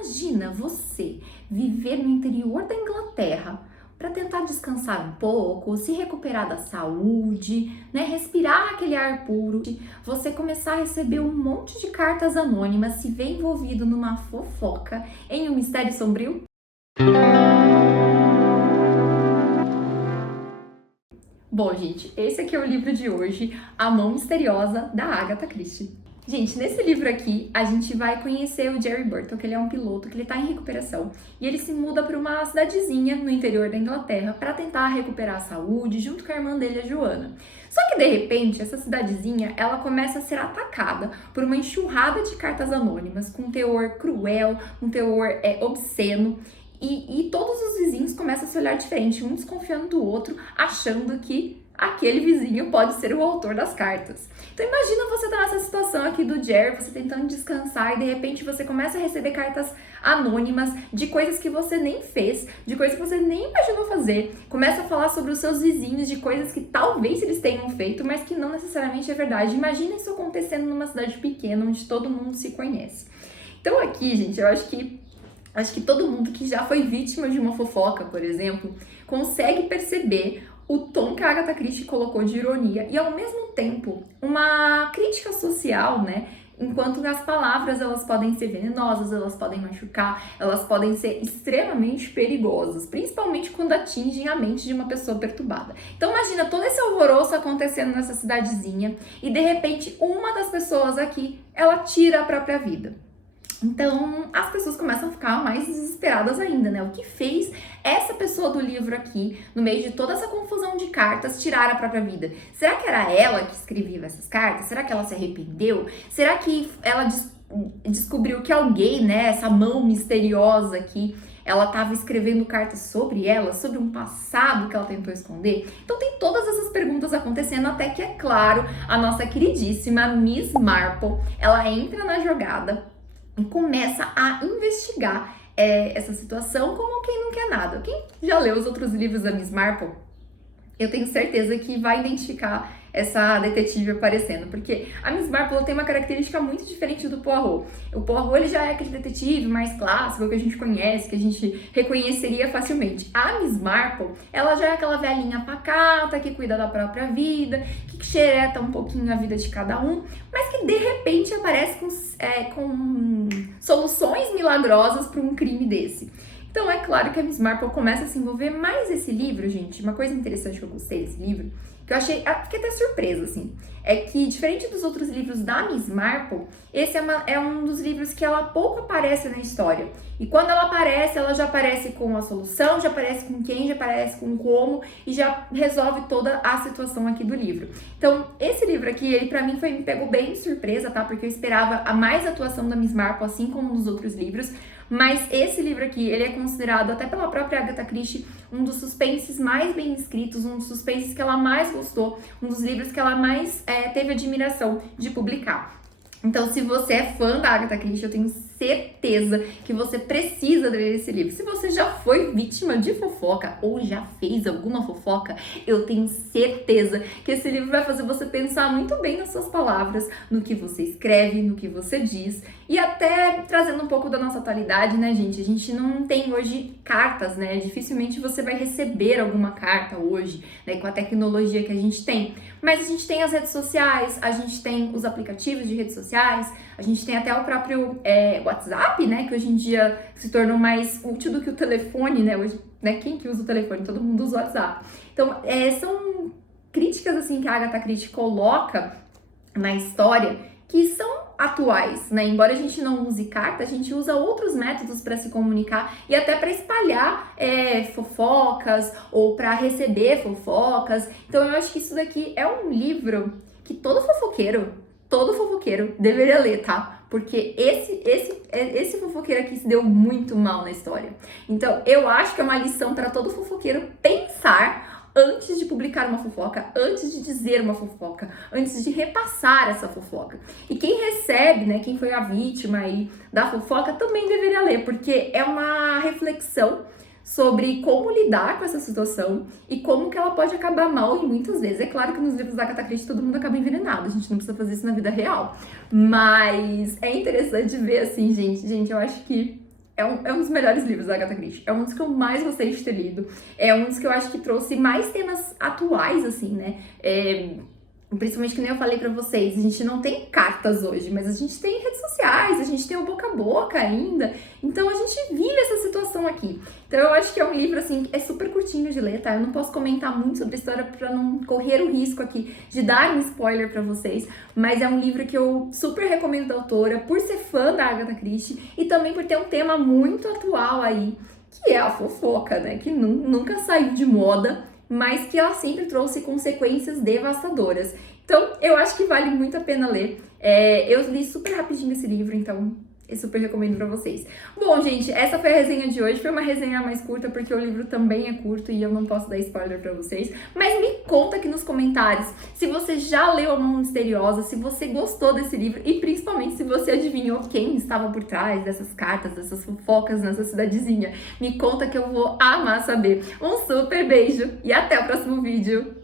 imagina você viver no interior da Inglaterra para tentar descansar um pouco, se recuperar da saúde, né, respirar aquele ar puro, você começar a receber um monte de cartas anônimas, se ver envolvido numa fofoca, em um mistério sombrio? Bom, gente, esse aqui é o livro de hoje, A Mão Misteriosa, da Agatha Christie. Gente, nesse livro aqui, a gente vai conhecer o Jerry Burton, que ele é um piloto, que ele tá em recuperação. E ele se muda para uma cidadezinha no interior da Inglaterra para tentar recuperar a saúde, junto com a irmã dele, a Joanna. Só que, de repente, essa cidadezinha, ela começa a ser atacada por uma enxurrada de cartas anônimas, com um teor cruel, um teor obsceno. E todos os vizinhos começam a se olhar diferente, um desconfiando do outro, achando que aquele vizinho pode ser o autor das cartas. Então imagina você estar nessa situação aqui do Jerry, você tentando descansar e de repente você começa a receber cartas anônimas de coisas que você nem fez, de coisas que você nem imaginou fazer. Começa a falar sobre os seus vizinhos, de coisas que talvez eles tenham feito, mas que não necessariamente é verdade. Imagina isso acontecendo numa cidade pequena, onde todo mundo se conhece. Então aqui, gente, eu acho que todo mundo que já foi vítima de uma fofoca, por exemplo, consegue perceber o tom que a Agatha Christie colocou de ironia e, ao mesmo tempo, uma crítica social, né? Enquanto as palavras, elas podem ser venenosas, elas podem machucar, elas podem ser extremamente perigosas, principalmente quando atingem a mente de uma pessoa perturbada. Então imagina todo esse alvoroço acontecendo nessa cidadezinha e, de repente, uma das pessoas aqui, ela tira a própria vida. Então, as pessoas começam a ficar mais desesperadas ainda, né? O que fez essa pessoa do livro aqui, no meio de toda essa confusão de cartas, tirar a própria vida? Será que era ela que escrevia essas cartas? Será que ela se arrependeu? Será que ela descobriu que alguém, né, essa mão misteriosa aqui, ela estava escrevendo cartas sobre ela, sobre um passado que ela tentou esconder? Então tem todas essas perguntas acontecendo, até que, é claro, a nossa queridíssima Miss Marple, ela entra na jogada e começa a investigar essa situação como quem não quer nada. Quem já leu os outros livros da Miss Marple, eu tenho certeza que vai identificar essa detetive aparecendo, porque a Miss Marple tem uma característica muito diferente do Poirot. O Poirot, ele já é aquele detetive mais clássico que a gente conhece, que a gente reconheceria facilmente. A Miss Marple, ela já é aquela velhinha pacata, que cuida da própria vida, que xereta um pouquinho a vida de cada um, mas que de repente aparece com soluções milagrosas para um crime desse. Então é claro que a Miss Marple começa a se envolver mais nesse livro, gente. Uma coisa interessante que eu gostei desse livro, que eu fiquei até surpresa, assim, é que, diferente dos outros livros da Miss Marple, esse é um dos livros que ela pouco aparece na história. E quando ela já aparece com a solução, já aparece com quem, já aparece com como, e já resolve toda a situação aqui do livro. Então, esse livro aqui, ele pra mim me pegou bem de surpresa, tá? Porque eu esperava a mais atuação da Miss Marple, assim como nos outros livros. Mas esse livro aqui, ele é considerado, até pela própria Agatha Christie, um dos suspenses mais bem escritos, um dos suspenses que ela mais gostou, um dos livros que ela mais teve admiração de publicar. Então, se você é fã da Agatha Christie, eu tenho certeza que você precisa ler esse livro. Se você já foi vítima de fofoca ou já fez alguma fofoca, eu tenho certeza que esse livro vai fazer você pensar muito bem nas suas palavras, no que você escreve, no que você diz, e até trazendo um pouco da nossa atualidade, né, gente? A gente não tem hoje cartas, né? Dificilmente você vai receber alguma carta hoje, né, com a tecnologia que a gente tem. Mas a gente tem as redes sociais, a gente tem os aplicativos de redes sociais, a gente tem até o próprio WhatsApp, né, que hoje em dia se tornou mais útil do que o telefone, né, hoje, né, quem que usa o telefone? Todo mundo usa o WhatsApp. Então, são críticas, assim, que a Agatha Christie coloca na história que são atuais, né, embora a gente não use carta, a gente usa outros métodos para se comunicar e até para espalhar fofocas ou para receber fofocas. Então, eu acho que isso daqui é um livro que todo fofoqueiro deveria ler, tá? Porque esse fofoqueiro aqui se deu muito mal na história. Então, eu acho que é uma lição para todo fofoqueiro pensar antes de publicar uma fofoca, antes de dizer uma fofoca, antes de repassar essa fofoca. E quem recebe, né, quem foi a vítima aí da fofoca, também deveria ler, porque é uma reflexão sobre como lidar com essa situação e como que ela pode acabar mal e muitas vezes. É claro que nos livros da Agatha Christie todo mundo acaba envenenado, a gente não precisa fazer isso na vida real. Mas é interessante ver assim, gente, eu acho que é um dos melhores livros da Agatha Christie. É um dos que eu mais gostei de ter lido. É um dos que eu acho que trouxe mais temas atuais, assim, né? Principalmente que nem eu falei pra vocês, a gente não tem cartas hoje, mas a gente tem redes sociais, a gente tem o boca a boca ainda. Então a gente vive essa situação aqui. Então eu acho que é um livro, assim, é super curtinho de ler, tá? Eu não posso comentar muito sobre a história pra não correr o risco aqui de dar um spoiler pra vocês, mas é um livro que eu super recomendo da autora, por ser fã da Agatha Christie e também por ter um tema muito atual aí, que é a fofoca, né? Que nunca saiu de moda, mas que ela sempre trouxe consequências devastadoras. Então, eu acho que vale muito a pena ler. Eu li super rapidinho esse livro, então eu super recomendo pra vocês. Bom, gente, essa foi a resenha de hoje. Foi uma resenha mais curta, porque o livro também é curto e eu não posso dar spoiler pra vocês. Mas me conta aqui nos comentários se você já leu A Mão Misteriosa, se você gostou desse livro e principalmente se você adivinhou quem estava por trás dessas cartas, dessas fofocas nessa cidadezinha. Me conta que eu vou amar saber. Um super beijo e até o próximo vídeo!